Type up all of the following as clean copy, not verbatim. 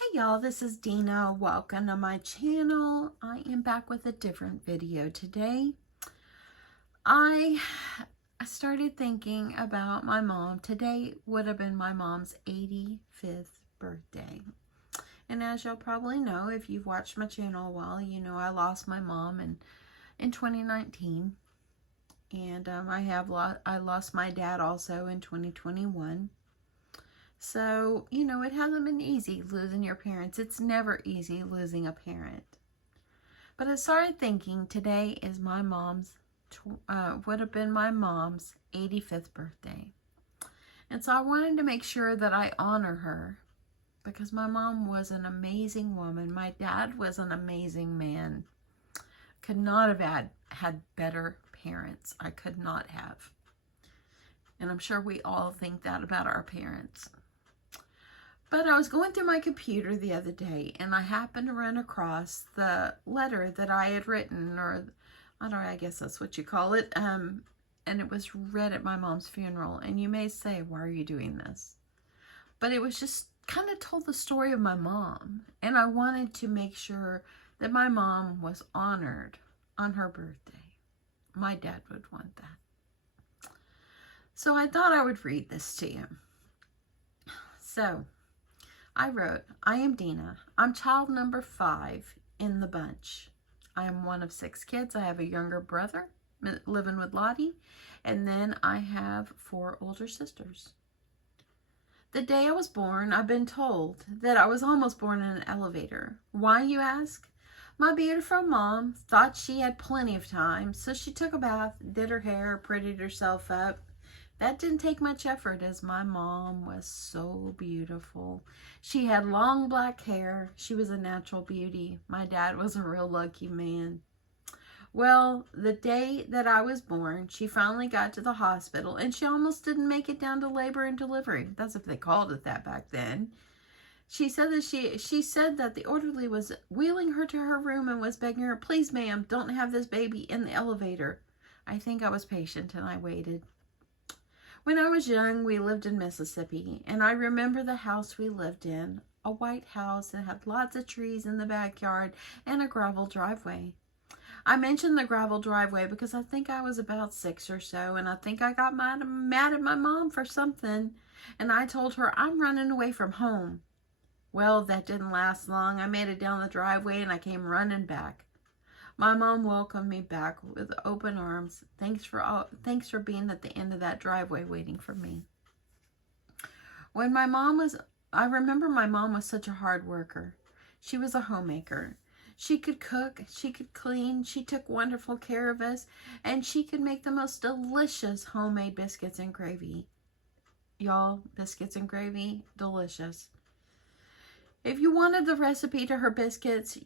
Hey y'all, this is Dina. Welcome to my channel. I am back with a different video today. I started thinking about my mom. Today would have been my mom's 85th birthday. And as y'all probably know, if you've watched my channel a while, you know I lost my mom in 2019. And I lost my dad also in 2021. So, you know, it hasn't been easy losing your parents. It's never easy losing a parent. But I started thinking today is would have been my mom's 85th birthday. And so I wanted to make sure that I honor her because my mom was an amazing woman. My dad was an amazing man. Could not have had better parents. I could not have. And I'm sure we all think that about our parents. But I was going through my computer the other day and I happened to run across the letter that I had written, or I don't know, I guess that's what you call it. And it was read at my mom's funeral. And you may say, why are you doing this? But it was just kind of told the story of my mom. And I wanted to make sure that my mom was honored on her birthday. My dad would want that. So I thought I would read this to you. So I wrote, I am Dina. I'm child number 5 in the bunch. I am one of 6 kids. I have a younger brother living with Lottie, and then I have 4 older sisters. The day I was born, I've been told that I was almost born in an elevator. Why, you ask? My beautiful mom thought she had plenty of time, so she took a bath, did her hair, prettied herself up. That didn't take much effort as my mom was so beautiful. She had long black hair. She was a natural beauty. My dad was a real lucky man. Well, the day that I was born, she finally got to the hospital and she almost didn't make it down to labor and delivery. That's if they called it that back then. She said that the orderly was wheeling her to her room and was begging her, please ma'am, don't have this baby in the elevator. I think I was patient and I waited. When I was young, we lived in Mississippi, and I remember the house we lived in, a white house that had lots of trees in the backyard and a gravel driveway. I mentioned the gravel driveway because I think I was about 6 or so, and I think I got mad at my mom for something, and I told her I'm running away from home. Well, that didn't last long. I made it down the driveway, and I came running back. My mom welcomed me back with open arms. Thanks for being at the end of that driveway waiting for me. I remember my mom was such a hard worker. She was a homemaker. She could cook, she could clean, she took wonderful care of us, and she could make the most delicious homemade biscuits and gravy. Y'all, biscuits and gravy, delicious. If you wanted the recipe to her biscuits,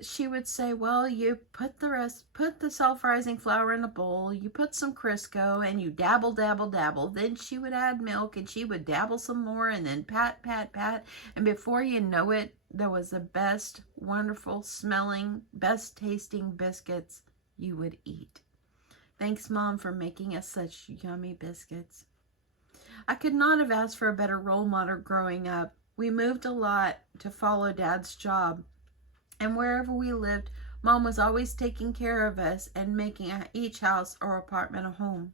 she would say, well, you put the self-rising flour in a bowl, you put some Crisco, and you dabble, dabble, dabble. Then she would add milk, and she would dabble some more, and then pat, pat, pat. And before you know it, there was the best, wonderful smelling, best tasting biscuits you would eat. Thanks, Mom, for making us such yummy biscuits. I could not have asked for a better role model growing up. We moved a lot to follow Dad's job. And wherever we lived, Mom was always taking care of us and making each house or apartment a home.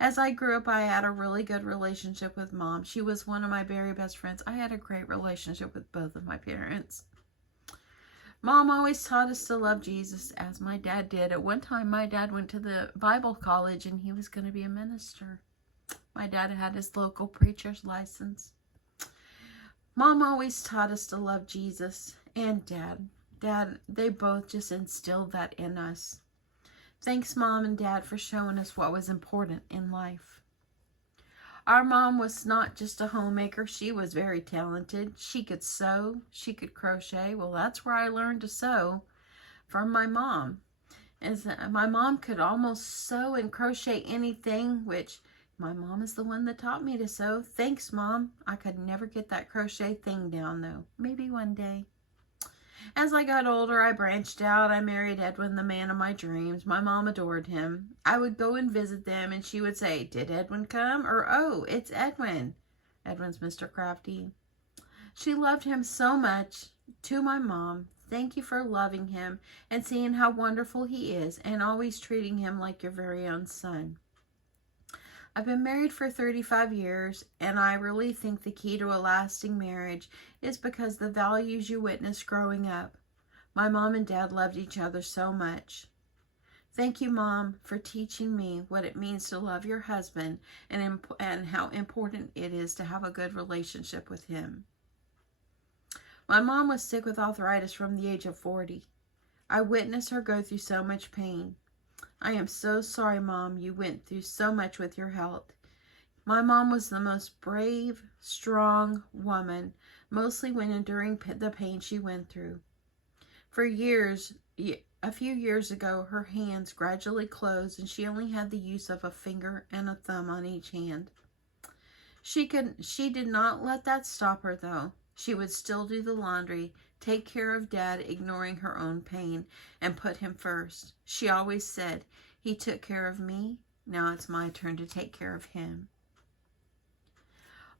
As I grew up, I had a really good relationship with Mom. She was one of my very best friends. I had a great relationship with both of my parents. Mom always taught us to love Jesus, as my dad did. At one time, my dad went to the Bible college and he was going to be a minister. My dad had his local preacher's license. Mom always taught us to love Jesus, and Dad. They both just instilled that in us. Thanks, Mom and Dad, for showing us what was important in life. Our mom was not just a homemaker. She was very talented. She could sew. She could crochet. Well, that's where I learned to sew, from my mom. My mom could almost sew and crochet anything, which my mom is the one that taught me to sew. Thanks, Mom. I could never get that crochet thing down, though. Maybe one day. As I got older, I branched out. I married Edwin, the man of my dreams. My mom adored him. I would go and visit them, and she would say, did Edwin come? Or, oh, it's Edwin. Edwin's Mr. Crafty. She loved him so much. To my mom, thank you for loving him and seeing how wonderful he is and always treating him like your very own son. I've been married for 35 years, and I really think the key to a lasting marriage is because the values you witnessed growing up. My mom and dad loved each other so much. Thank you, Mom, for teaching me what it means to love your husband and how important it is to have a good relationship with him. My mom was sick with arthritis from the age of 40. I witnessed her go through so much pain. I am so sorry, Mom, you went through so much with your health. My mom was the most brave, strong woman, mostly when enduring the pain she went through. For years, a few years ago, her hands gradually closed and she only had the use of a finger and a thumb on each hand. She did not let that stop her, though. She would still do the laundry, take care of Dad, ignoring her own pain, and put him first. She always said, "He took care of me, now it's my turn to take care of him."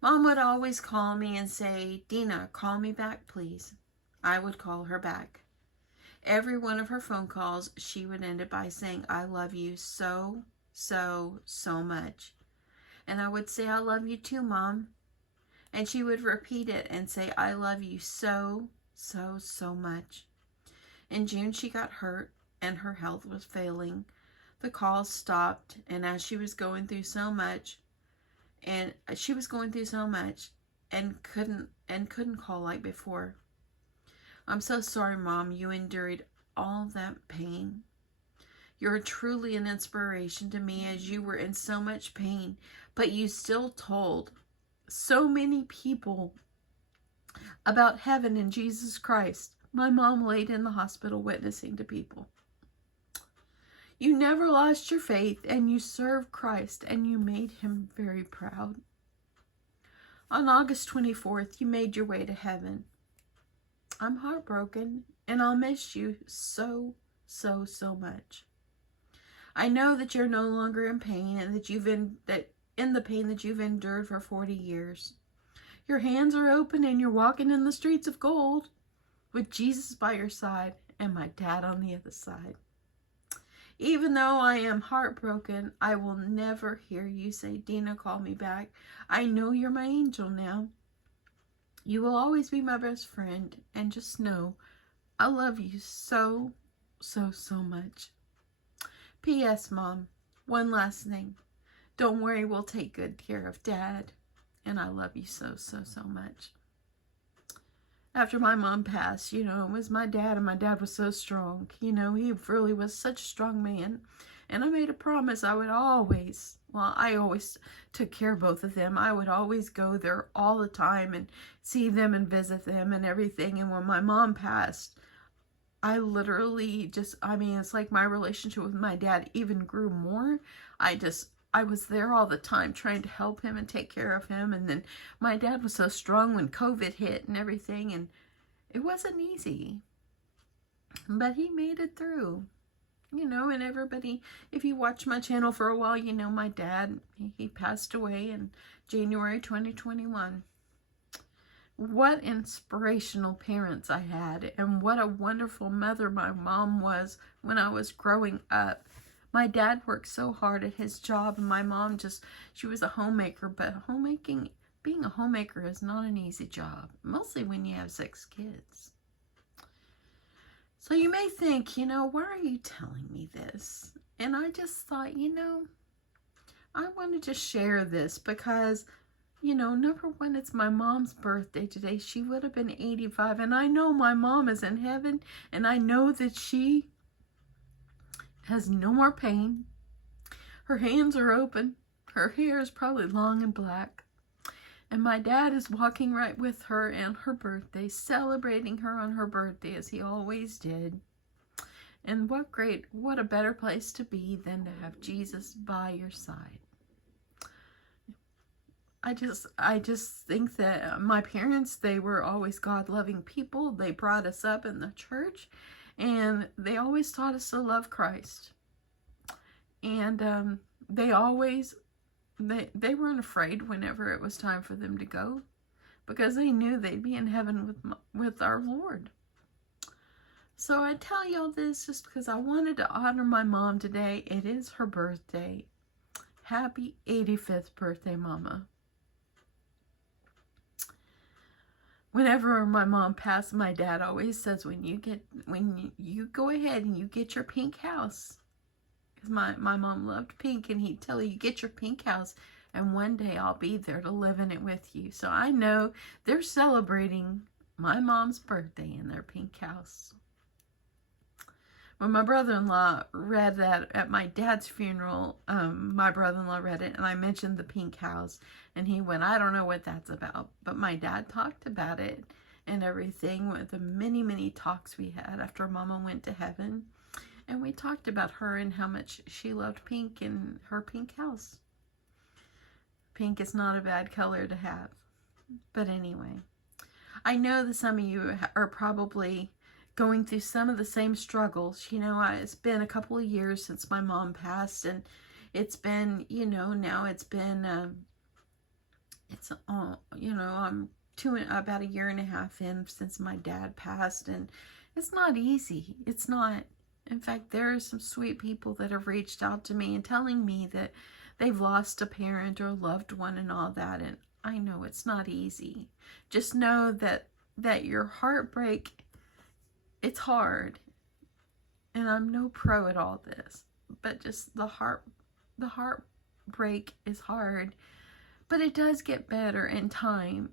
Mom would always call me and say, "Dina, call me back, please." I would call her back. Every one of her phone calls, she would end it by saying, "I love you so, so, so much." And I would say, "I love you too, Mom." And she would repeat it and say, "I love you so, so, so much." In June, she got hurt and her health was failing. The calls stopped, and as she was going through so much, and couldn't call like before. "I'm so sorry, Mom, you endured all that pain. You're truly an inspiration to me as you were in so much pain, but you still told so many people about heaven and Jesus Christ." My mom laid in the hospital witnessing to people. "You never lost your faith, and you served Christ, and you made him very proud. On August 24th, you made your way to heaven. I'm heartbroken, and I'll miss you so, so, so much. I know that you're no longer in pain, and that in the pain that you've endured for 40 years. Your hands are open, and you're walking in the streets of gold with Jesus by your side and my dad on the other side. Even though I am heartbroken, I will never hear you say, 'Dina, call me back.' I know you're my angel now. You will always be my best friend, and just know I love you so, so, so much. P.S. Mom, one last thing. Don't worry, we'll take good care of Dad, and I love you so, so, so much." After my mom passed, it was my dad, and my dad was so strong. He really was such a strong man. And I made a promise I always took care of both of them. I would always go there all the time and see them and visit them and everything. And when my mom passed, I literally it's like my relationship with my dad even grew more. I was there all the time trying to help him and take care of him. And then my dad was so strong when COVID hit and everything. And it wasn't easy. But he made it through. And everybody, if you watch my channel for a while, my dad, he passed away in January 2021. What inspirational parents I had, and what a wonderful mother my mom was when I was growing up. My dad worked so hard at his job, and my mom she was a homemaker, but being a homemaker is not an easy job, mostly when you have 6 kids. So you may think, why are you telling me this? And I just thought, I wanted to share this because, number one, it's my mom's birthday today. She would have been 85, and I know my mom is in heaven, and I know that she has no more pain. Her hands are open. Her hair is probably long and black. And my dad is walking right with her on her birthday, celebrating her on her birthday as he always did. And what a better place to be than to have Jesus by your side. I just think that my parents, they were always God-loving people. They brought us up in the church, and they always taught us to love Christ. And they weren't afraid whenever it was time for them to go, because they knew they'd be in heaven with our Lord. So I tell y'all this just because I wanted to honor my mom today. It is her birthday. Happy 85th birthday, Mama. Whenever my mom passed, my dad always says, when you go ahead and you get your pink house, because my mom loved pink, and he'd tell you, get your pink house, and one day I'll be there to live in it with you. So I know they're celebrating my mom's birthday in their pink house. When my brother-in-law read that at my dad's funeral, my brother-in-law read it, and I mentioned the pink house, and he went, I don't know what that's about. But my dad talked about it and everything with the many, many talks we had after Mama went to heaven. And we talked about her and how much she loved pink and her pink house. Pink is not a bad color to have. But anyway, I know that some of you are probably going through some of the same struggles. You know, it's been a couple of years since my mom passed, and it's been, you know, now it's been, you know, I'm about a year and a half in since my dad passed, and it's not easy. It's not. In fact, there are some sweet people that have reached out to me and telling me that they've lost a parent or a loved one and all that, and I know it's not easy. Just know that your heartbreak, it's hard, and I'm no pro at all this, but just the heartbreak is hard, but it does get better in time.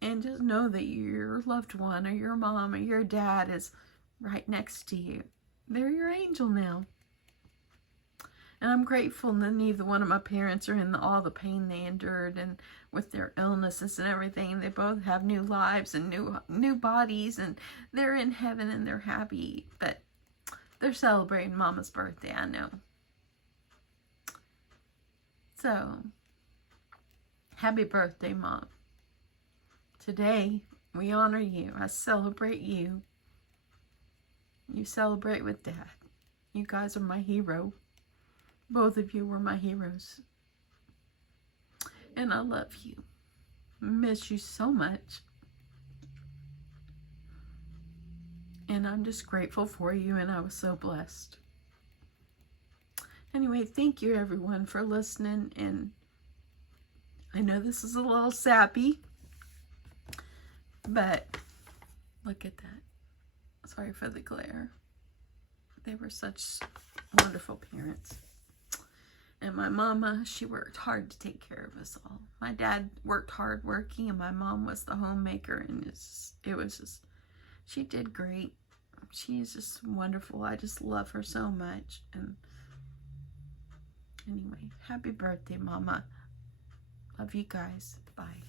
And just know that your loved one or your mom or your dad is right next to you. They're your angel now. And I'm grateful that neither one of my parents are in all the pain they endured, and with their illnesses and everything. They both have new lives and new bodies, and they're in heaven and they're happy. But they're celebrating Mama's birthday, I know. So, happy birthday, Mom. Today, we honor you. I celebrate you. You celebrate with Dad. You guys are my hero. Both of you were my heroes. And I love you. Miss you so much. And I'm just grateful for you, and I was so blessed. Anyway, thank you everyone for listening, and I know this is a little sappy, but look at that. Sorry for the glare. They were such wonderful parents. And my mama, she worked hard to take care of us all. My dad worked hard working, and my mom was the homemaker, and it was just, she did great. She's just wonderful. I just love her so much. And anyway, happy birthday, Mama. Love you guys. Bye.